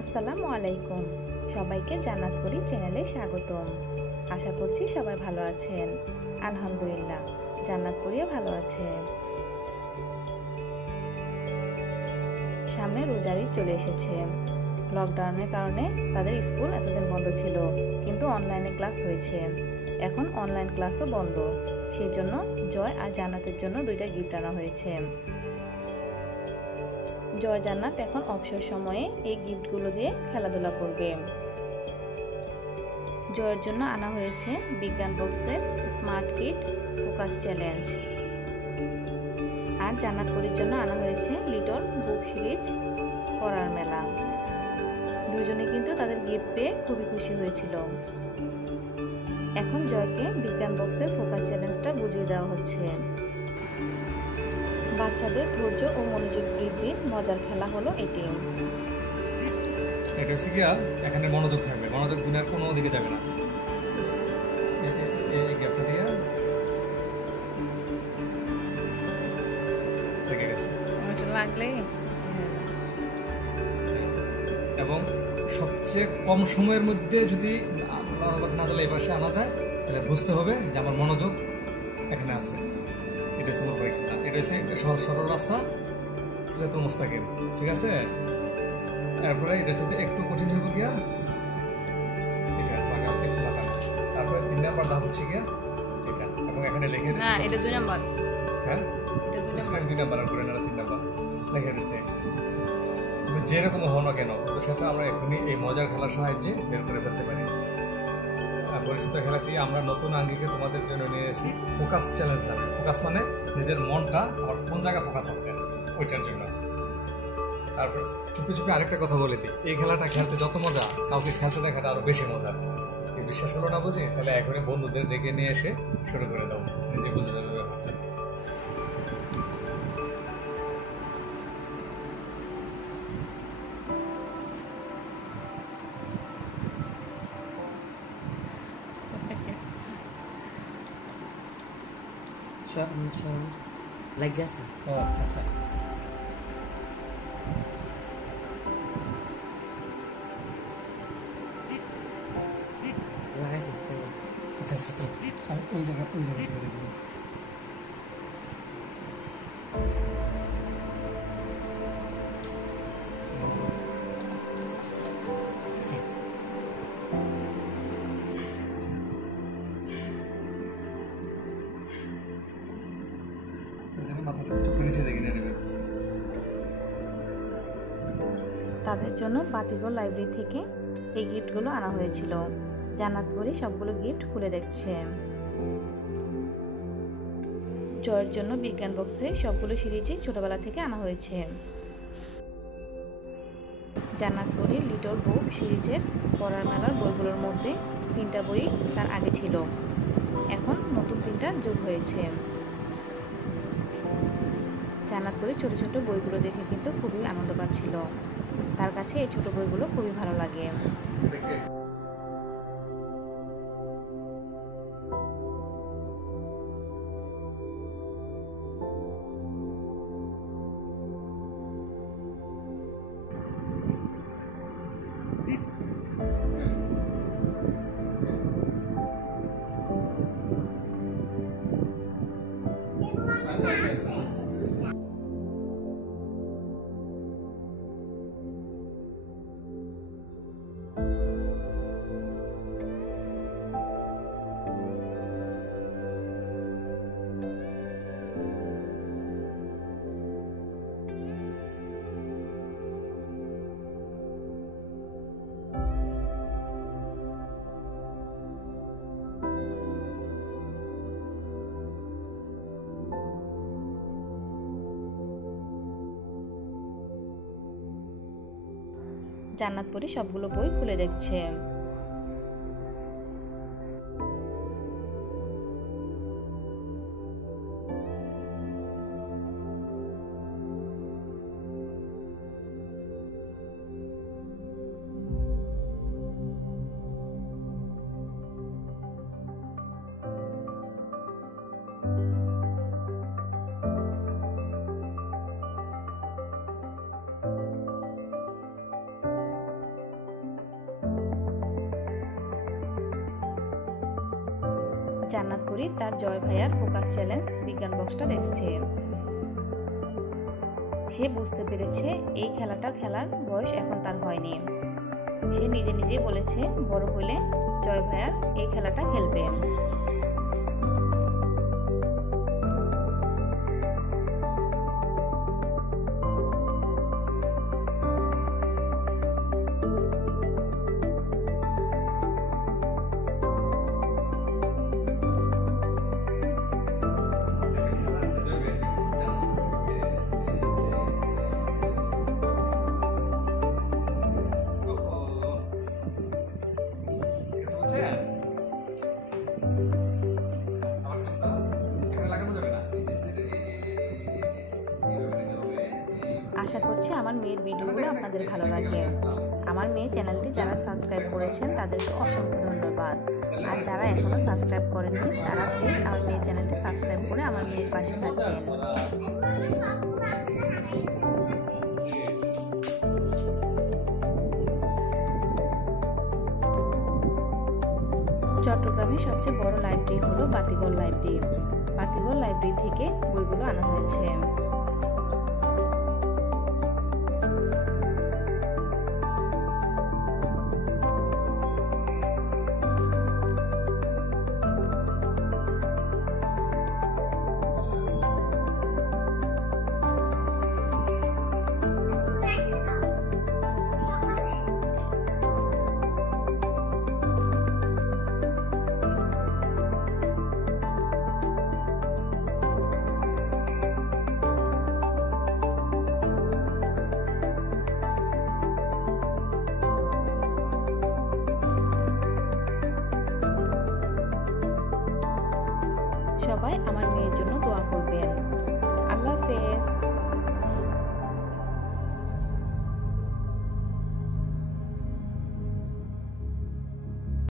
আসসালামু আলাইকুম। সবাইকে জান্নাতপুরি চ্যানেলে স্বাগতম। আশা করছি সবাই ভালো আছেন। আলহামদুলিল্লাহ, জান্নাতপুরিও ভালো আছে। সামনে রোজার ঈদ চলে এসেছে। লকডাউনের কারণে তাদের স্কুল এতদিন বন্ধ ছিল, কিন্তু অনলাইনে ক্লাস হয়েছে। এখন অনলাইন ক্লাসও বন্ধ, সেই জন্য জয় আর জান্নাতের জন্য দুইটা গিফট আনা হয়েছে। জয় জান্নাত এখন অবসর সময়ে এই গিফটগুলো দিয়ে খেলাধুলা করবে। জয়ের জন্য আনা হয়েছে বিজ্ঞান বক্সের স্মার্ট কিট ফোকাস চ্যালেঞ্জ, আর জান্নাতপুরির জন্য আনা হয়েছে লিটল বুক সিরিজ পড়ার মেলা। দুজনে কিন্তু তাদের গিফট পেয়ে খুবই খুশি হয়েছিল। এখন জয়কে বিজ্ঞান বক্সের ফোকাস চ্যালেঞ্জটা বুঝিয়ে দেওয়া হচ্ছে। বাচ্চাদের ধৈর্য ও মনোযোগ বৃদ্ধি মজার খেলা হলো এটি। এটা হচ্ছে গিয়া এখানে মনোযোগ থাকবে, মনোযোগ দুনিয়ার কোনো দিকে যাবে না। এই গ্যাপটা দিয়ে লেগে গেছে লাগলে, এবং সবচেয়ে কম সময়ের মধ্যে যদি না তাহলে এই পাশে আনা যায়, তাহলে বুঝতে হবে যে আমার মনোযোগ এখানে আছে। এটা হচ্ছে আমার পরীক্ষা, এটা হচ্ছে সহজ সরল রাস্তা, সিরাতুল মুস্তাকিম। ঠিক আছে, তারপরে এটার সাথে একটু কঠিন হবে গিয়া এটা তারপরে 3 নাম্বার ধাপ হচ্ছে গিয়া এটা, এবং এখানে লিখে দিচ্ছি না এটা 2 নাম্বার। হ্যাঁ, স্ক্রিন 2 নাম্বার আর করে না 3 নাম্বার লিখে দিচ্ছে। তুমি যেরকম হও না কেন, তো সেটা আমরা এখনই এই মজার খেলার সাহায্যে বের করে ফেলতে পারি। আর পরিচিত খেলাটি আমরা নতুন আঙ্গিকে তোমাদের জন্য নিয়ে এসেছি ফোকাস চ্যালেঞ্জ নামে। ফোকাস মানে নিজের মনটা আমার কোন জায়গায় ফোকাস আছে ওইটার জন্য। তারপর চুপি চুপি আরেকটা কথা বলে দিই, এই খেলাটা খেলতে যত মজা, কাউকে খেলতে দেখাটা আরো বেশি মজা। এই বিশ্বাস হলো না বুঝি, তাহলে এখনই বন্ধুদের ডেকে নিয়ে এসে শুরু করে দাও, নিজে বুঝে যাবে ব্যাপারটা। Like this. ও আচ্ছা, আচ্ছা আচ্ছা, তো আমি ওই জায়গায় করে দেবো। তাদের জন্য বাতিঘর লাইব্রেরি থেকে এই গিফটগুলো আনা হয়েছিল। জান্নাতপুরি সবগুলো গিফট খুলে দেখছে। জয়ের জন্য বিজ্ঞান বক্সে সবগুলো সিরিজই ছোটবেলা থেকে আনা হয়েছে। জান্নাতপুরি লিটল বুক সিরিজের পড়ার মেলার বইগুলোর মধ্যে 3টা বই তার আগে ছিল, এখন নতুন 3টা যোগ হয়েছে। জান্নাতপুরি ছোট ছোট বইগুলো দেখে কিন্তু খুবই আনন্দ পাচ্ছিল। তার কাছে এই ছোট বইগুলো খুবই ভালো লাগে। জান্নাতপুরি সবগুলো বই খুলে দেখছে। জান্নাত পরি তার জয় ভাইয়ার ফোকাস চ্যালেঞ্জ বিজ্ঞান বক্সটা দেখছে। সে বুঝতে পেরেছে এই খেলাটা খেলার বয়স এখন তার হয়নি। সে নিজে নিজে বলেছে বড় হলে জয় ভাইয়ার এই খেলাটা খেলবে। আশা করছি আমার মেয়ের ভিডিওগুলো আপনাদের ভালো লাগে। আমার মেয়ে চ্যানেলটি যারা সাবস্ক্রাইব করেছেন তাদেরকে অসংখ্য ধন্যবাদ। আর যারা এখনও সাবস্ক্রাইব করেননি তারা প্লিজ আমার মেয়ের চ্যানেলটি সাবস্ক্রাইব করে আমার মেয়ের পাশে থাকবেন। চট্টগ্রামের সবচেয়ে বড় লাইব্রেরি হলো বাতিঘর লাইব্রেরি। বাতিঘর লাইব্রেরি থেকে বইগুলো আনা হয়েছে। সবাই আমার মেয়ের জন্য দোয়া করবেন। আল্লাহ হাফেজ।